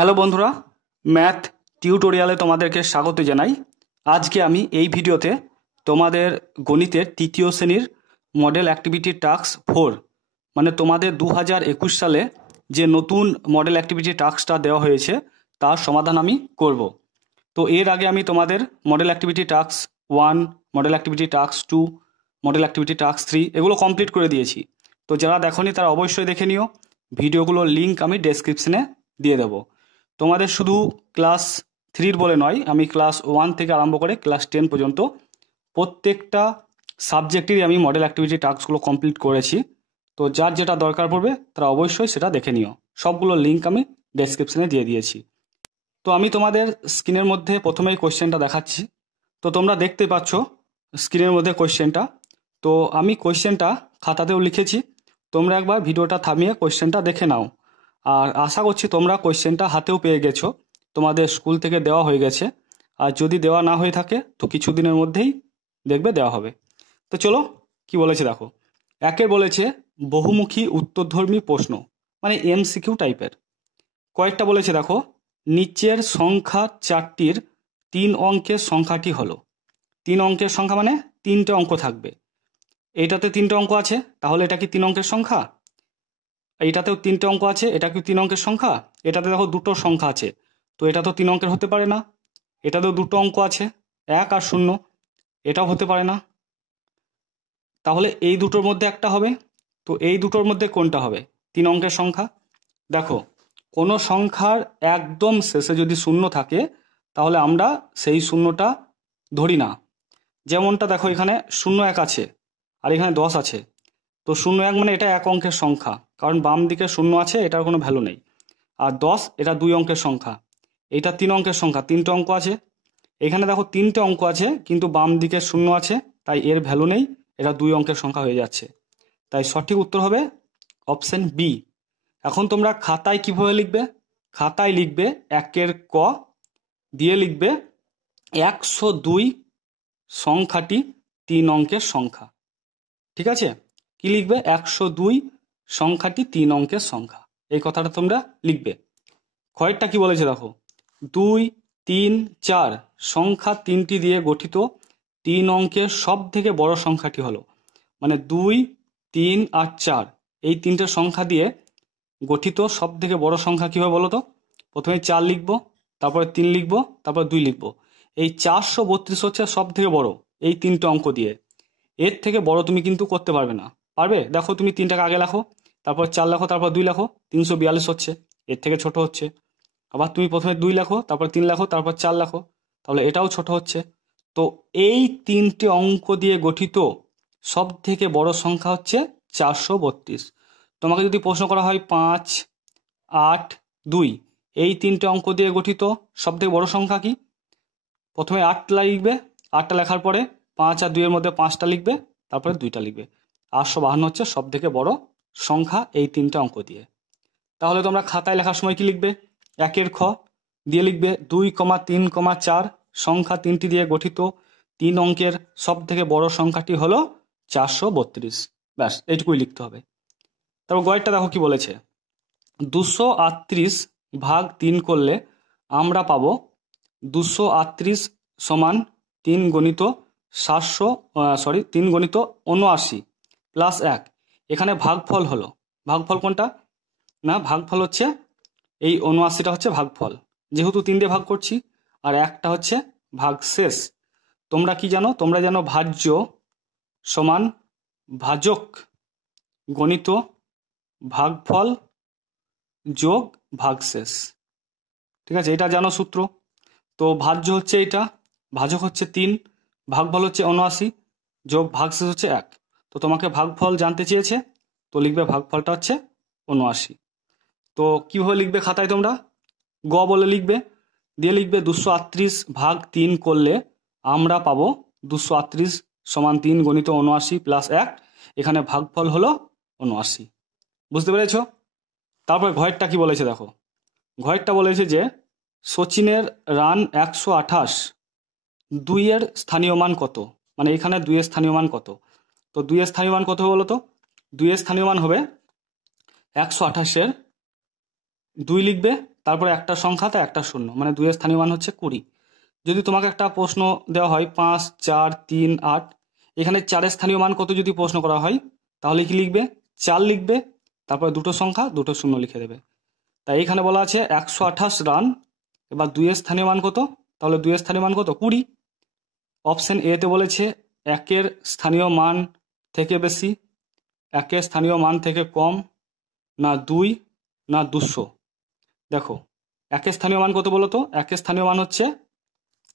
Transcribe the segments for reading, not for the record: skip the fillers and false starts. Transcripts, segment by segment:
Hello বন্ধুরা, math টিউটোরিয়ালে তোমাদেরকে স্বাগত জানাই। আজকে আমি এই ভিডিওতে তোমাদের গণিতের তৃতীয় শ্রেণীর মডেল অ্যাক্টিভিটি টাস্ক 4 মানে তোমাদের 2021 সালে যে নতুন মডেল অ্যাক্টিভিটি টাস্কটা দেওয়া হয়েছে তার সমাধান আমি করব। তো এর আগে আমি তোমাদের model activity task 1, model activity task 2, model activity task 3 এগুলো কমপ্লিট করে দিয়েছি। তো যারা দেখোনি তারা অবশ্যই দেখে নিও। ভিডিওগুলোর লিঙ্ক আমি ডেসক্রিপশনে দিয়ে দেবো। তোমাদের শুধু ক্লাস 3 বলে নয়, আমি ক্লাস 1 থেকে আরম্ভ করে ক্লাস 10 পর্যন্ত প্রত্যেকটা সাবজেক্টেরই আমি মডেল অ্যাক্টিভিটি টাস্কগুলো কমপ্লিট করেছি। তো যার যেটা দরকার পড়বে তারা অবশ্যই সেটা দেখে নিও। সবগুলো লিঙ্ক আমি ডেসক্রিপশনে দিয়ে দিয়েছি। তো আমি তোমাদের স্ক্রিনের মধ্যে প্রথমেই কোশ্চেনটা দেখাচ্ছি। তো তোমরা দেখতে পাচ্ছ স্ক্রিনের মধ্যে কোশ্চেনটা। তো আমি কোশ্চেনটা খাতাতেও লিখেছি, তোমরা একবার ভিডিওটা থামিয়ে কোশ্চেনটা দেখে নাও। আর আশা করছি তোমরা কোশ্চেনটা হাতেও পেয়ে গেছো, তোমাদের স্কুল থেকে দেওয়া হয়ে গেছে। আর যদি দেওয়া না হয়ে থাকে তো কিছুদিনের মধ্যেই দেখবে দেওয়া হবে। তো চলো কি বলেছে দেখো। একের বলেছে বহুমুখী উত্তরধর্মী প্রশ্ন, মানে এমসিকিউ টাইপের। কয়েকটা বলেছে দেখো, নিচের সংখ্যা 4টির 3 অঙ্কের সংখ্যাটি হলো। 3 অঙ্কের সংখ্যা মানে 3টে অঙ্ক থাকবে। এইটাতে 3টে অঙ্ক আছে, তাহলে এটা কি 3 অঙ্কের সংখ্যা? এইটাতেও 3টে অঙ্ক আছে, এটা কি 3 অঙ্কের সংখ্যা? এটাতে দেখো 2টো সংখ্যা আছে, তো এটা তো 3 অঙ্কের হতে পারে না। এটাতেও 2টো অঙ্ক আছে, 1 আর 0, এটাও হতে পারে না। তাহলে এই দুটোর মধ্যে একটা হবে। তো এই দুটোর মধ্যে কোনটা হবে 3 অঙ্কের সংখ্যা? দেখো, কোনো সংখ্যার একদম শেষে যদি 0 থাকে তাহলে আমরা সেই শূন্যটা ধরি না। যেমনটা দেখো, এখানে 0-1 আছে আর এখানে 10 আছে। তো 0-1 মানে এটা 1 অঙ্কের সংখ্যা, কারণ বাম দিকে 0 আছে, এটার কোনো ভ্যালু নেই। আর 10 এটা 2 অঙ্কের সংখ্যা, এটা 3 অঙ্কের সংখ্যা, 3টে অঙ্ক আছে। এখানে দেখো 3টে অঙ্ক আছে কিন্তু বাম দিকে 0 আছে, তাই এর ভ্যালু নেই, এটা 2 অঙ্কের সংখ্যা হয়ে যাচ্ছে। তাই সঠিক উত্তর হবে অপশন বি। এখন তোমরা খাতায় কিভাবে লিখবে? খাতায় লিখবে 1-এর ক দিয়ে লিখবে 102 সংখ্যাটি 3 অঙ্কের সংখ্যা। ঠিক আছে, কি লিখবে? 102 সংখ্যাটি 3 অঙ্কের সংখ্যা, এই কথাটা তোমরা লিখবে। কয়েকটা কি বলেছে দেখো, 2, 3, 4 সংখ্যা 3টি দিয়ে গঠিত 3 অঙ্কের সব থেকে বড় সংখ্যাটি হলো। মানে 2, 3 আর 4 এই 3টে সংখ্যা দিয়ে গঠিত সব থেকে বড় সংখ্যা কী হবে বলো তো? প্রথমে 4 লিখবো, তারপরে 3 লিখবো, তারপরে 2 লিখবো। এই 432 হচ্ছে সব থেকে বড় এই 3টে অঙ্ক দিয়ে। এর থেকে বড় তুমি কিন্তু করতে পারবে না। পারবে? দেখো, তুমি 3টাকে আগে লেখো, তারপর 4 লেখো, তারপর 2 লেখো, 342 হচ্ছে, এর থেকে ছোট হচ্ছে। আবার তুমি প্রথমে 2 লেখো, তারপর 3 লেখো, তারপর 4 লেখো, তাহলে এটাও ছোট হচ্ছে। তো এই 3টে অঙ্ক দিয়ে গঠিত সব থেকে বড় সংখ্যা হচ্ছে 432। তোমাকে যদি প্রশ্ন করা হয় 5, 8, 2 এই 3টে অঙ্ক দিয়ে গঠিত সব থেকে বড় সংখ্যা কি? প্রথমে 8টা লিখবে, 8টা লেখার পরে 5 আর 2 এর মধ্যে 5টা লিখবে, তারপরে 2টা লিখবে। 852 হচ্ছে সব থেকে বড় সংখ্যা এই 3টে অঙ্ক দিয়ে। তাহলে তোমরা খাতায় লেখার সময় কি লিখবে? 1-এর খ দিয়ে লিখবে 2,3,4 সংখ্যা 3টি দিয়ে গঠিত 3 অঙ্কের সব থেকে বড় সংখ্যাটি হলো 432। ব্যাস, এইটুকুই লিখতে হবে। তারপর গয়েরটা দেখো কি বলেছে, 238 ভাগ 3 করলে আমরা পাবো 238 সমান 3 গণিত 79 প্লাস 1। এখানে ভাগফল হলো, ভাগফল কোনটা? না, ভাগফল হচ্ছে এই 79টা হচ্ছে ভাগফল, যেহেতু 3 দিয়ে ভাগ করছি, আর 1টা হচ্ছে ভাগশেষ। তোমরা কি জানো? তোমরা জানো ভাজ্য সমান ভাজক গণিত ভাগফল যোগ ভাগশেষ। ঠিক আছে, এটা জানো সূত্র। তো ভাজ্য হচ্ছে এটা, ভাজক হচ্ছে 3, ভাগফল হচ্ছে 79 যোগ ভাগশেষ হচ্ছে 1। তো তোমাকে ভাগফল জানতে চেয়েছে, তো লিখবে ভাগফলটা হচ্ছে 79। তো কিভাবে লিখবে খাতায় তোমরা? গ বলে লিখবে, দিয়ে লিখবে 238 ভাগ 3 করলে আমরা পাবো 238 সমান 3 গণিত 79 প্লাস 1। এখানে ভাগফল হলো 79। বুঝতে পেরেছ? তারপর ঘয়েরটা কি বলেছে দেখো, ঘয়েরটা বলেছে যে সচিনের রান 128, 2-এর স্থানীয় মান কত? মানে এখানে 2-এর স্থানীয় মান কত? তো 2-এর স্থানীয় মান কত হবে বলো তো? 2-এর স্থানীয় মান হবে 128-এর 2 লিখবে, তারপরে একটা সংখ্যা তাই একটা শূন্য, মানে 2 এর স্থানীয় মান হচ্ছে 20। যদি তোমাকে একটা প্রশ্ন দেওয়া হয় 5, 4, 3, 8, এখানে 4 স্থানীয় মান কত যদি প্রশ্ন করা হয়, তাহলে কি লিখবে? 4 লিখবে, তারপরে দুটো সংখ্যা দুটো শূন্য লিখে দেবে। তাই এখানে বলা আছে 128 রান। এবার 2 এর স্থানীয় মান কত? তাহলে 2 এর স্থানীয় মান কত? 20। অপশন এতে বলেছে 1 এর স্থানীয় মান থেকে বেশি, 1 এর স্থানীয় মান থেকে কম, না 2, না 200। দেখো 1 এর স্থানীয় মান কত বলো তো? 1 এর স্থানীয় মান হচ্ছে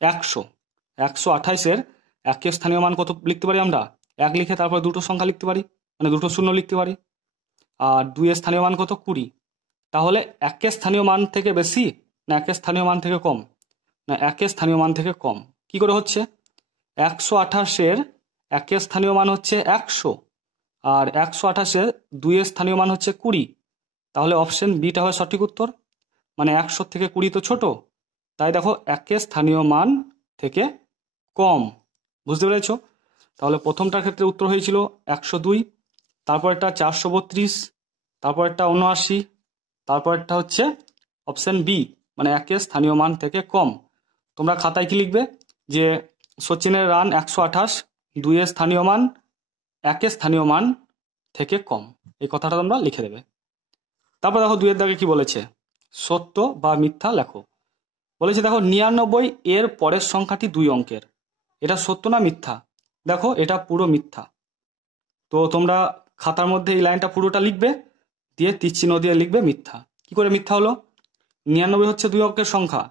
100। 128-এর 1 এর স্থানীয় মান কত লিখতে পারি আমরা? 1 লিখে তারপর দুটো সংখ্যা লিখতে পারি, মানে দুটো শূন্য লিখতে পারি। আর 2 এর স্থানীয় মান কত? 20। তাহলে 1 এর স্থানীয় মান থেকে বেশি, না 1 এর স্থানীয় মান থেকে কম? না 1 এর স্থানীয় মান থেকে কম। কি করে হচ্ছে? 128-এর 1 এর স্থানীয় মান হচ্ছে 100, আর 128-এর 2 এর স্থানীয় মান হচ্ছে 20। তাহলে অপশন বিটা হয় সঠিক উত্তর, মানে 100 থেকে 20 তো ছোট, তাই দেখো 1 এর স্থানীয় মান থেকে কম। বুঝতে পেরেছ? তাহলে প্রথমটার ক্ষেত্রে উত্তর হয়েছিল 102, তারপরটা 432, তারপরটা 79, তারপরটা হচ্ছে অপশন বি, মানে 1 এর স্থানীয় মান থেকে কম। তোমরা খাতায় কি লিখবে? যে সচিনের রান 128, 2 এর স্থানীয় মান 1 এর স্থানীয় মান থেকে কম, এই কথাটা তোমরা লিখে দেবে। তারপর দেখো 2 এর দাগে কি বলেছে? সত্য বা মিথ্যা লেখো। বলেছে দেখো 99 এর পরের সংখ্যাটি 2 অঙ্কের, এটা সত্য না মিথ্যা? দেখো এটা পুরো মিথ্যা। তো তোমরা খাতার মধ্যে এই লাইনটা পুরোটা লিখবে, দিয়ে তীরচিহ্ন দিয়ে লিখবে মিথ্যা। কি করে মিথ্যা হলো? 99 হচ্ছে 2 অঙ্কের সংখ্যা,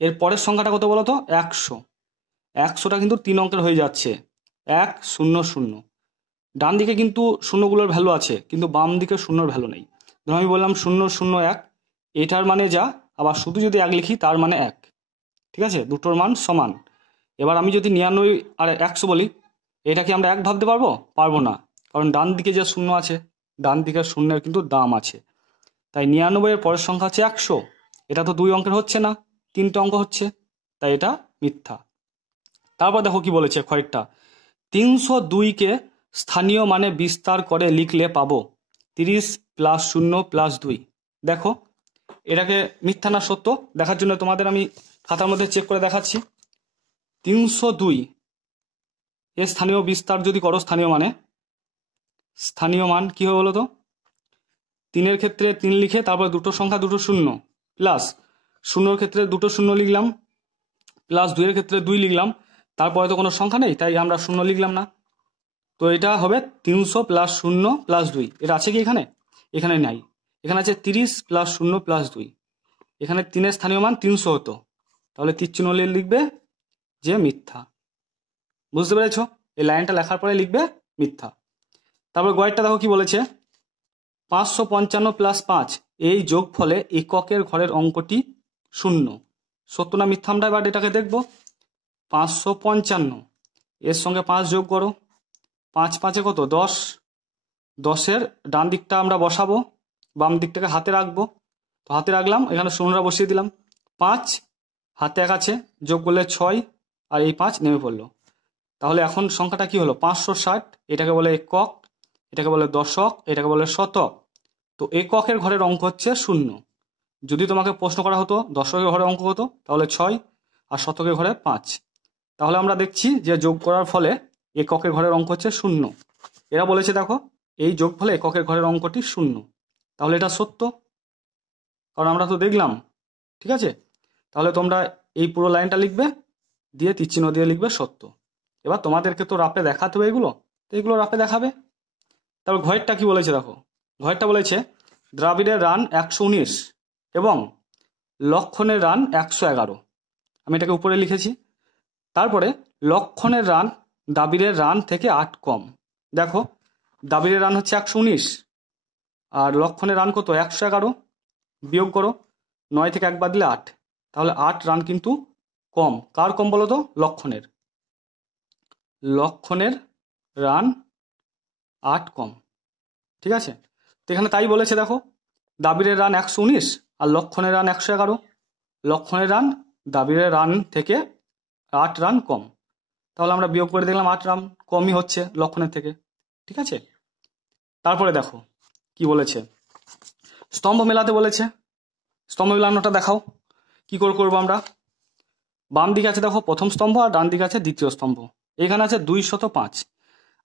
এর পরের সংখ্যাটা কত বলো তো? 100। 100টা কিন্তু 3 অঙ্কের হয়ে যাচ্ছে, 1 0 0। ডান দিকে কিন্তু শূন্যগুলোর ভ্যালু আছে, কিন্তু বাম দিকে শূন্যর ভ্যালু নেই। ধরুন আমি বললাম 0 0 1, এটার মানে যা, আবার শুধু যদি 1 লিখি তার মানে 1। ঠিক আছে, দুটোর মান সমান। এবার আমি যদি 99 আর 100 বলি, এটা কি আমরা 1 ভাবতে পারবো? পারবো না, কারণ ডান দিকে যে শূন্য আছে, ডান দিকের শূন্যের কিন্তু দাম আছে। তাই 99 এর পরের সংখ্যা হচ্ছে 100, এটা তো 2 অঙ্কের হচ্ছে না, 3টে অঙ্ক হচ্ছে, তাই এটা মিথ্যা। তারপর দেখো কি বলেছে খয়েরটা, 302-কে স্থানীয় মানে বিস্তার করে লিখলে পাবো 30 + 0 + 2। দেখো এটাকে মিথ্যা না সত্য দেখার জন্য তোমাদের আমি খাতার মধ্যে চেক করে দেখাচ্ছি। 302 এর স্থানীয় বিস্তার যদি করো স্থানীয় মানে, স্থানীয় মান কি হবে বলো তো? 3-এর ক্ষেত্রে 3 লিখে তারপর দুটো সংখ্যা দুটো শূন্য, প্লাস 0-এর ক্ষেত্রে দুটো শূন্য লিখলাম, প্লাস 2-এর ক্ষেত্রে 2 লিখলাম, তারপরে তো কোনো সংখ্যা নেই তাই আমরা শূন্য লিখলাম না। তো এটা হবে 300 + 0 + 2। এটা আছে কি এখানে? এখানে নাই, এখানে আছে 30 + 0 + 2। এখানে 3-এর স্থানীয় মান 300 হতো, তাহলে তীরচিহ্ন লিখবে যে মিথ্যা। বুঝতে পেরেছ? এই লাইনটা লেখার পরে লিখবে মিথ্যা। তারপর গয়েরটা দেখো কি বলেছে, 555 + 5 এই যোগফলে এককের ঘরের অঙ্কটি 0। সত্য না মিথ্যা আমরা এবার এটাকে দেখব। 555 এর সঙ্গে 5 যোগ করো, 5 5 কত? 10। 10-এর ডান দিকটা আমরা বসাবো, বাম দিকটাকে হাতে রাখবো। তো হাতে রাখলাম, এখানে শূন্যটা বসিয়ে দিলাম। 5 হাতে 1 আছে, যোগ করলে 6, আর এই 5 নেমে পড়লো। তাহলে এখন সংখ্যাটা কি হলো? 560। এটাকে বলে একক, এটাকে বলে দশক, এটাকে বলে শতক। তো এককের ঘরের অঙ্ক হচ্ছে 0। যদি তোমাকে প্রশ্ন করা হতো দশকের ঘরে অঙ্ক কত, তাহলে 6, আর শতকের ঘরে 5। তাহলে আমরা দেখছি যে যোগ করার ফলে এককের ঘরের অঙ্ক হচ্ছে 0। এরা বলেছে দেখো এই যোগ ফলে এককের ঘরের অঙ্কটি 0, তাহলে এটা সত্য, কারণ আমরা তো দেখলাম। ঠিক আছে, তাহলে তোমরা এই পুরো লাইনটা লিখবে, দিয়ে তীরচিহ্ন দিয়ে লিখবে সত্য। এবার তোমাদেরকে তো রাপে দেখাতে হবে এগুলো, তো এগুলো রাপে দেখাবে। তারপর ঘয়েরটা কি বলেছে দেখো, ঘয়েরটা বলেছে দ্রাবিড়ের রান 119 এবং লক্ষণের রান 111। আমি এটাকে উপরে লিখেছি। তারপরে লক্ষণের রান দ্রাবিড়ের রান থেকে 8 কম। দেখো দ্রাবিড়ের রান হচ্ছে 119, আর লক্ষণের রান কত? 111। বিয়োগ করো, 9 থেকে 1 বাদ দিলে 8, তাহলে 8 রান কিন্তু কম। কার কম বলো তো? লক্ষণের। লক্ষণের রান 8 কম। ঠিক আছে, তো এখানে তাই বলেছে দেখো, দ্রাবিড়ের রান 119 আর লক্ষণের রান 111। লক্ষণের রান দ্রাবিড়ের রান থেকে 8 রান কম, তাহলে আমরা বিয়োগ করে দেখলাম 8 রান কমই হচ্ছে লক্ষণের থেকে। ঠিক আছে, তারপরে দেখো কি বলেছে, স্তম্ভ মেলাতে বলেছে। স্তম্ভ মিলানোটা দেখাও কি করে করবো আমরা। বাম দিকে আছে দেখো প্রথম স্তম্ভ আর ডান দিকে আছে দ্বিতীয় স্তম্ভ। এখানে আছে 205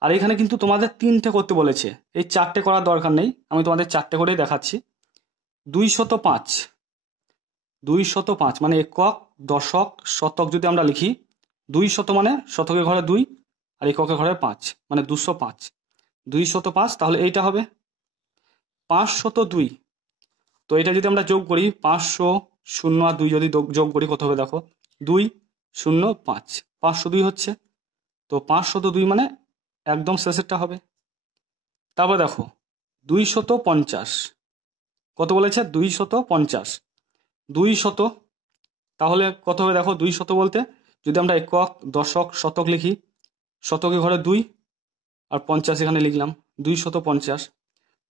আর এখানে কিন্তু তোমাদের 3টে করতে বলেছে, এই 4টে করার দরকার নেই, আমি তোমাদের 4টে করেই দেখাচ্ছি। 205 205 মানে একক দশক শতক যদি আমরা লিখি, 200 মানে শতকের ঘরে 2 আর এককের ঘরে 5 মানে 205। 205 তাহলে এইটা হবে 502। তো এটা যদি আমরা যোগ করি 500 0 আর 2 যদি যোগ করি কত হবে দেখো, 205 502 হচ্ছে। তো 502 মানে একদম শেষেরটা হবে। তারপর দেখো 250 কত বলেছে, 250 200 তাহলে কত হবে দেখো, 200 বলতে যদি আমরা একক দশক শতক লিখি, শতকের ঘরে 2 আর 50 এখানে লিখলাম 250।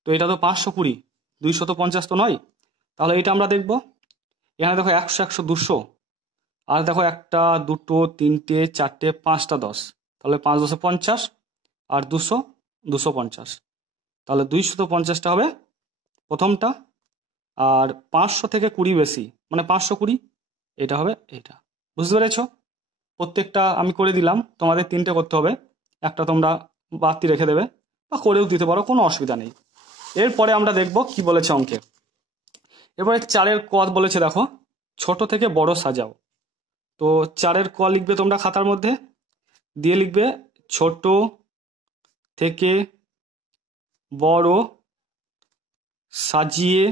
তো এটা তো 520, 250 তো নয়। তাহলে এটা আমরা দেখব, এখানে দেখো 100 100 200 আর দেখো 1 2 3 4 5টা 10, তাহলে 5 10 50 আর 200 250, তাহলে 250টা হবে প্রথমটা। আর 500 থেকে 20 বেশি মানে 520, এটা হবে এটা। বুঝতে পেরেছ? প্রত্যেকটা আমি করে দিলাম, তোমাদের 3টে করতে হবে, একটা তোমরা বাড়তি রেখে দেবে বা করেও দিতে পারো, কোনো অসুবিধা নেই। এরপরে আমরা দেখব কি বলেছে অঙ্কে। এরপরে 4-এর ক বলেছে দেখো, ছোট থেকে বড় সাজাও। তো 4-এর ক লিখবে তোমরা খাতার মধ্যে, দিয়ে লিখবে ছোট থেকে বড় সাজিয়ে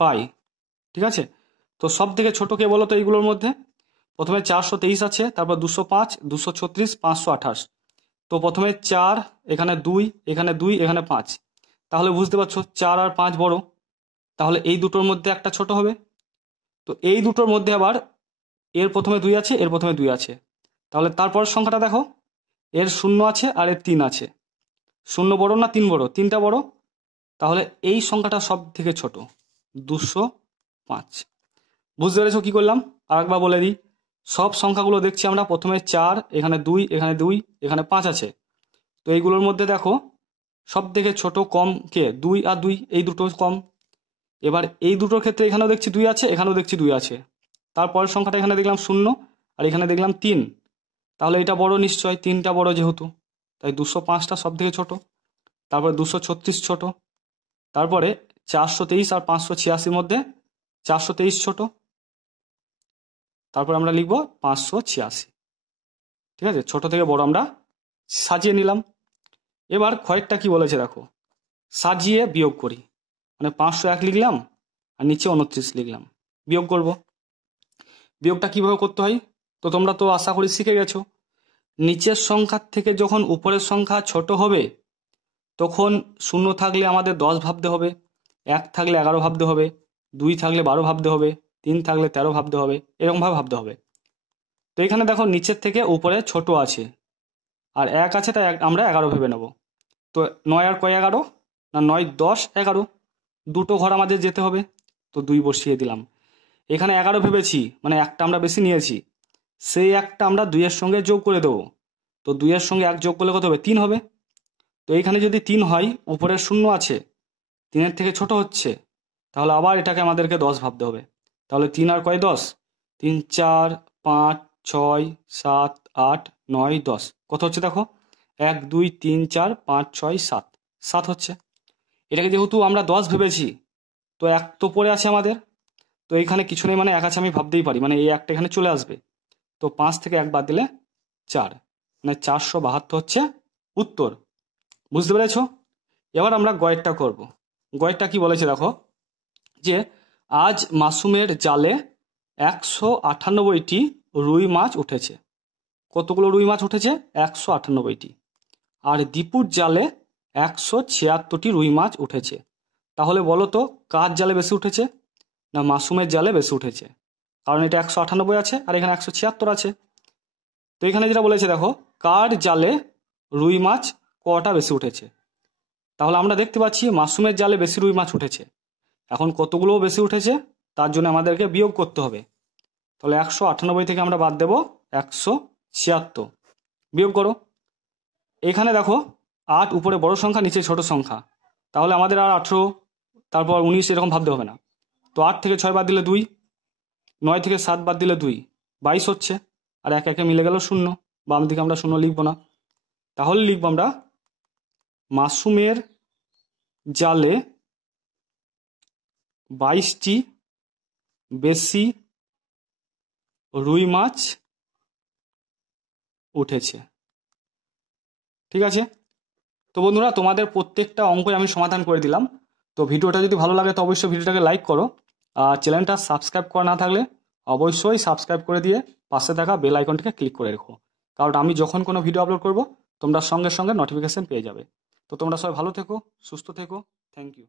পাই। ঠিক আছে, তো সব থেকে ছোট কে বলো তো এইগুলোর মধ্যে? প্রথমে 423 আছে, তারপর 205 236 528। তো প্রথমে 4, এখানে 2, এখানে 2, এখানে 5। তাহলে বুঝতে পারছো 4 আর 5 বড়, তাহলে এই দুটোর মধ্যে একটা ছোট হবে। তো এই দুটোর মধ্যে আবার এর প্রথমে 2 আছে, এর প্রথমে 2 আছে, তাহলে তারপরের সংখ্যাটা দেখো, এর 0 আছে আর এর 3 আছে। 0 বড় না 3 বড়? 3টা বড়, তাহলে এই সংখ্যাটা সব থেকে ছোট 205। বুঝতে পেরেছো কি করলাম? আরেকবার বলে দিই, সব সংখ্যাগুলো দেখছি আমরা, প্রথমে 4, এখানে 2, এখানে 2, এখানে 5 আছে। তো এইগুলোর মধ্যে দেখো সব থেকে ছোট কম কে, 2 আর 2, এই দুটো কম। এবার এই দুটোর ক্ষেত্রে এখানেও দেখছি 2 আছে, এখানেও দেখছি 2 আছে। তারপরের সংখ্যাটা এখানে দেখলাম 0 আর এখানে দেখলাম 3, তাহলে এটা বড় নিশ্চয়, 3টা বড় যেহেতু, তাই 205টা সব থেকে ছোট। তারপরে 236 ছোট, তারপরে 423 আর 586 মধ্যে 423 ছোট, তারপর আমরা লিখব 586। ঠিক আছে, ছোট থেকে বড় আমরা সাজিয়ে নিলাম। এবার ক্ষয়েরটা কি বলেছে দেখো, সাজিয়ে বিয়োগ করি, মানে 501 লিখলাম আর নিচে 29 লিখলাম, বিয়োগ করব। বিয়োগটা কিভাবে করতে হয় তো তোমরা তো আশা করি শিখে গেছো। নিচের সংখ্যার থেকে যখন উপরের সংখ্যা ছোট হবে তখন 0 থাকলে আমাদের 10 ভাবতে হবে, 1 থাকলে 11 ভাবতে হবে, 2 থাকলে 12 ভাবতে হবে, 3 থাকলে 13 ভাবতে হবে, এরকমভাবে ভাবতে হবে। তো এখানে দেখো নিচের থেকে উপরে ছোট আছে আর 1 আছে, তাই আমরা 11 ভেবে নেব। তো 9 আর কয় 11 না, 9 10 11, দুটো ঘর আমাদের যেতে হবে, তো 2 বসিয়ে দিলাম। এখানে 11 ভেবেছি মানে একটা আমরা বেশি নিয়েছি, সেই একটা আমরা 2-এর সঙ্গে যোগ করে দেবো। তো 2-এর সঙ্গে 1 যোগ করলে কত হবে, 3 হবে। তো এইখানে যদি 3 হয়, উপরের 0 আছে, 3-এর থেকে ছোট হচ্ছে, তাহলে আবার এটাকে আমাদেরকে 10 ভাবতে হবে। তাহলে 3 আর কয় 10, 3 4 5 6 7 8 9 10, কত হচ্ছে দেখো, 1 2 3 4 5 6 7, 7 হচ্ছে। এটাকে যেহেতু আমরা 10 ভেবেছি, তো 1 তো পড়ে আছে আমাদের, তো এইখানে কিছু নেই মানে 1 আছে, আমি ভাবতেই পারি, মানে এই একটা এখানে চলে আসবে। তো 5 থেকে 1 বাদ দিলে 4, মানে 472 হচ্ছে উত্তর। বুঝতে পেরেছ? এবার আমরা গয়েরটা করব। গয়েরটা কি বলেছে দেখো, যে আজ মাসুমের জালে 198টি রুই মাছ উঠেছে। কতগুলো রুই মাছ উঠেছে? 198টি। আর দীপুর জালে 176টি রুই মাছ উঠেছে। তাহলে বলো তো কার জালে বেশি উঠেছে না মাসুমের জালে বেশি উঠেছে? কারণ এটা 198 আছে আর এখানে 176 আছে। তো এখানে যেটা বলেছে দেখো, কার জালে রুই মাছ কটা বেশি উঠেছে, তাহলে আমরা দেখতে পাচ্ছি মাসুমের জালে বেশি রুই মাছ উঠেছে। এখন কতগুলো বেশি উঠেছে তার জন্য আমাদেরকে বিয়োগ করতে হবে। তাহলে 198 থেকে আমরা বাদ দেব 176, বিয়োগ করো। এখানে দেখো 8 উপরে বড় সংখ্যা, নিচে ছোট সংখ্যা, তাহলে আমাদের আর 18 তারপর 19 এরকম ভাবতে হবে না। তো 8 থেকে 6 বাদ দিলে 2, 9 থেকে 7 বাদ দিলে 2, 22 হচ্ছে। আর এক একে মিলে গেল 0, বাম দিকে আমরা 0 লিখব না। তাহলে লিখব আমরা মাসুমের জালে 22টি বেশি রুই মাছ উঠেছে। ঠিক আছে, তো বন্ধুরা তোমাদের প্রত্যেকটা অঙ্কই আমি সমাধান করে দিলাম। তো ভিডিওটা যদি ভালো লাগে তো অবশ্যই ভিডিওটাকে লাইক করো, আর চ্যানেলটা সাবস্ক্রাইব করা না থাকলে অবশ্যই সাবস্ক্রাইব করে দিয়ে পাশে থাকা বেল আইকনটিকে ক্লিক করে রেখো, কারণ আমি যখন কোনো ভিডিও আপলোড করব তোমরা সঙ্গে সঙ্গে নোটিফিকেশন পেয়ে যাবে। তো তোমরা সবাই ভালো থেকো, সুস্থ থেকো, থ্যাংক ইউ।